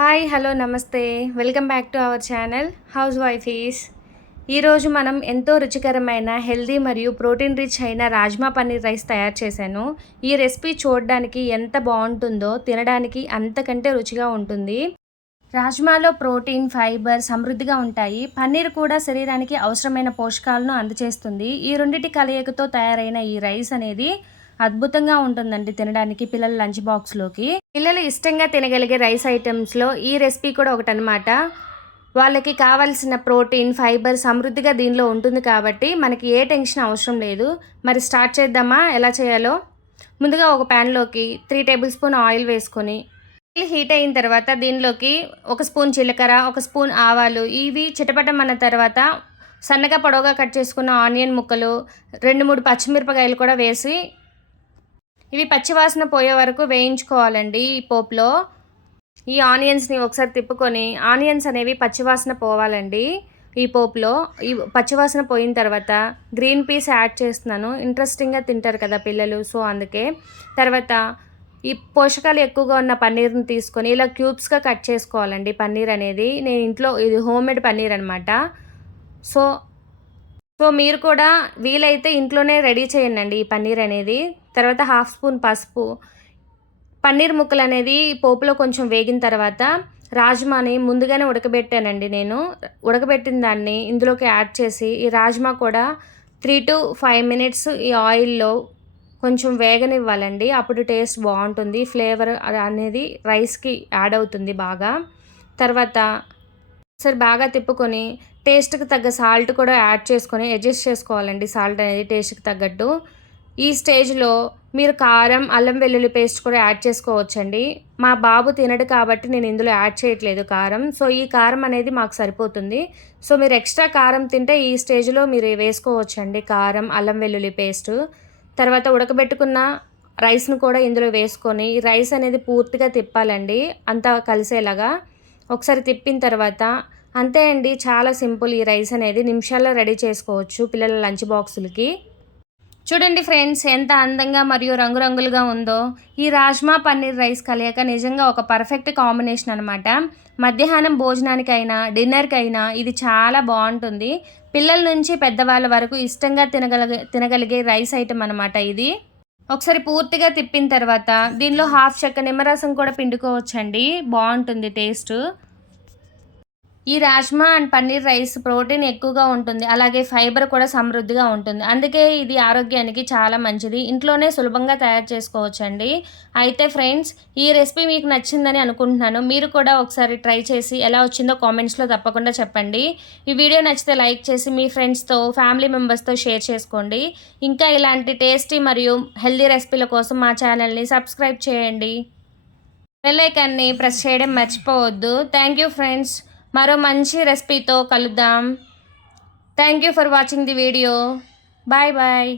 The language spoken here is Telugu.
Hi hello namaste welcome back to our channel హౌస్ వైఫీస్. ఈరోజు మనం ఎంతో రుచికరమైన హెల్దీ మరియు ప్రోటీన్ రిచ్ అయిన రాజ్మా పన్నీర్ రైస్ తయారు చేశాను. ఈ రెసిపీ చూడడానికి ఎంత బాగుంటుందో తినడానికి అంతకంటే రుచిగా ఉంటుంది. రాజ్మాలో ప్రోటీన్, ఫైబర్ సమృద్ధిగా ఉంటాయి. పన్నీర్ కూడా శరీరానికి అవసరమైన పోషకాలను అందజేస్తుంది. ఈ రెండింటి కలయికతో తయారైన ఈ రైస్ అనేది అద్భుతంగా ఉంటుందండి తినడానికి పిల్లల లంచ్ బాక్స్లోకి. పిల్లలు ఇష్టంగా తినగలిగే రైస్ ఐటమ్స్లో ఈ రెసిపీ కూడా ఒకటనమాట. వాళ్ళకి కావాల్సిన ప్రోటీన్, ఫైబర్ సమృద్ధిగా దీనిలో ఉంటుంది కాబట్టి మనకి ఏ టెన్షన్ అవసరం లేదు. మరి స్టార్ట్ చేద్దామా ఎలా చేయాలో? ముందుగా ఒక ప్యాన్లోకి 3 టేబుల్ స్పూన్ ఆయిల్ వేసుకొని ఆయిల్ హీట్ అయిన తర్వాత దీనిలోకి 1 స్పూన్ జీలకర్ర, 1 స్పూన్ ఆవాలు ఇవి చిటపటమన్న తర్వాత సన్నగా పొడవుగా కట్ చేసుకున్న ఆనియన్ ముక్కలు, 2-3 పచ్చిమిరపకాయలు కూడా వేసి ఇవి పచ్చివాసన పోయే వరకు వేయించుకోవాలండి. ఈ పోపులో ఈ ఆనియన్స్ని ఒకసారి తిప్పుకొని ఆనియన్స్ అనేవి పచ్చివాసన పోవాలండి. ఈ పోపులో ఈ పచ్చివాసన పోయిన తర్వాత గ్రీన్ పీస్ యాడ్ చేస్తున్నాను. ఇంట్రెస్టింగ్గా తింటారు కదా పిల్లలు, సో అందుకే. తర్వాత ఈ పోషకాలు ఎక్కువగా ఉన్న పన్నీర్ని తీసుకొని ఇలా క్యూబ్స్గా కట్ చేసుకోవాలండి. పన్నీర్ అనేది నేను ఇంట్లో ఇది హోమ్మేడ్ పన్నీర్ అనమాట. సో మీరు కూడా వీలైతే ఇంట్లోనే రెడీ చేయండి ఈ పన్నీర్ అనేది. తర్వాత 1/2 స్పూన్ పసుపు, పన్నీర్ ముక్కలు అనేది పోపులో కొంచెం వేగిన తర్వాత రాజ్మాని ముందుగానే ఉడకబెట్టానండి నేను. ఉడకబెట్టిన దాన్ని ఇందులోకి యాడ్ చేసి ఈ రాజ్మా కూడా 3 to 5 మినిట్స్ ఈ ఆయిల్లో కొంచెం వేగనివ్వాలండి. అప్పుడు టేస్ట్ బాగుంటుంది, ఫ్లేవర్ అనేది రైస్కి యాడ్ అవుతుంది బాగా. తర్వాత సరే బాగా తిప్పుకొని టేస్ట్కి తగ్గ సాల్ట్ కూడా యాడ్ చేసుకొని అడ్జస్ట్ చేసుకోవాలండి. సాల్ట్ అనేది టేస్ట్కి తగ్గట్టు. ఈ స్టేజ్లో మీరు కారం, అల్లం వెల్లుల్లి పేస్ట్ కూడా యాడ్ చేసుకోవచ్చండి. మా బాబు తినడు కాబట్టి నేను ఇందులో యాడ్ చేయట్లేదు కారం. సో ఈ కారం అనేది మాకు సరిపోతుంది. సో మీరు ఎక్స్ట్రా కారం తింటే ఈ స్టేజ్లో మీరు వేసుకోవచ్చండి కారం, అల్లం వెల్లుల్లి పేస్టు. తర్వాత ఉడకబెట్టుకున్న రైస్ను కూడా ఇందులో వేసుకొని ఈ రైస్ అనేది పూర్తిగా తిప్పాలండి, అంతా కలిసేలాగా. ఒకసారి తిప్పిన తర్వాత అంతే అండి, చాలా సింపుల్. ఈ రైస్ అనేది నిమిషాల్లో రెడీ చేసుకోవచ్చు పిల్లల లంచ్ బాక్సులకి. చూడండి ఫ్రెండ్స్, ఎంత అందంగా మరియు రంగురంగులుగా ఉందో. ఈ రాజ్మా పన్నీర్ రైస్ కలయిక నిజంగా ఒక పర్ఫెక్ట్ కాంబినేషన్ అనమాట. మధ్యాహ్నం భోజనానికైనా డిన్నర్కైనా ఇది చాలా బాగుంటుంది. పిల్లల నుంచి పెద్దవాళ్ళ వరకు ఇష్టంగా తినగలిగే రైస్ ఐటమ్ అనమాట ఇది. ఒకసారి పూర్తిగా తిప్పిన తర్వాత దీనిలో 1/2 చెక్క నిమ్మరసం కూడా పిండుకోవచ్చండి, బాగుంటుంది టేస్ట్. ఈ rajma and paneer rice protein ఎక్కువగా ఉంటుంది, అలాగే ఫైబర్ కూడా సమృద్ధిగా ఉంటుంది. అందుకే ఇది ఆరోగ్యానికి చాలా మంచిది. ఇంట్లోనే సులభంగా తయారు చేసుకోవచ్చండి. అయితే ఫ్రెండ్స్, ఈ రెసిపీ మీకు నచ్చిందని అనుకుంటున్నాను. మీరు కూడా ఒకసారి ట్రై చేసి ఎలా వచ్చిందో కామెంట్స్లో తప్పకుండా చెప్పండి. ఈ వీడియో నచ్చితే లైక్ చేసి మీ ఫ్రెండ్స్తో, ఫ్యామిలీ మెంబర్స్తో షేర్ చేసుకోండి. ఇంకా ఇలాంటి టేస్టీ మరియు హెల్దీ రెసిపీల కోసం మా ఛానల్ని సబ్స్క్రైబ్ చేయండి. బెల్ ఐకాన్ని ప్రెస్ చేయడం మర్చిపోవద్దు. Thank you friends. మరో మంచి రెసిపీతో కలుద్దాం. Thank you for watching the video. Bye bye.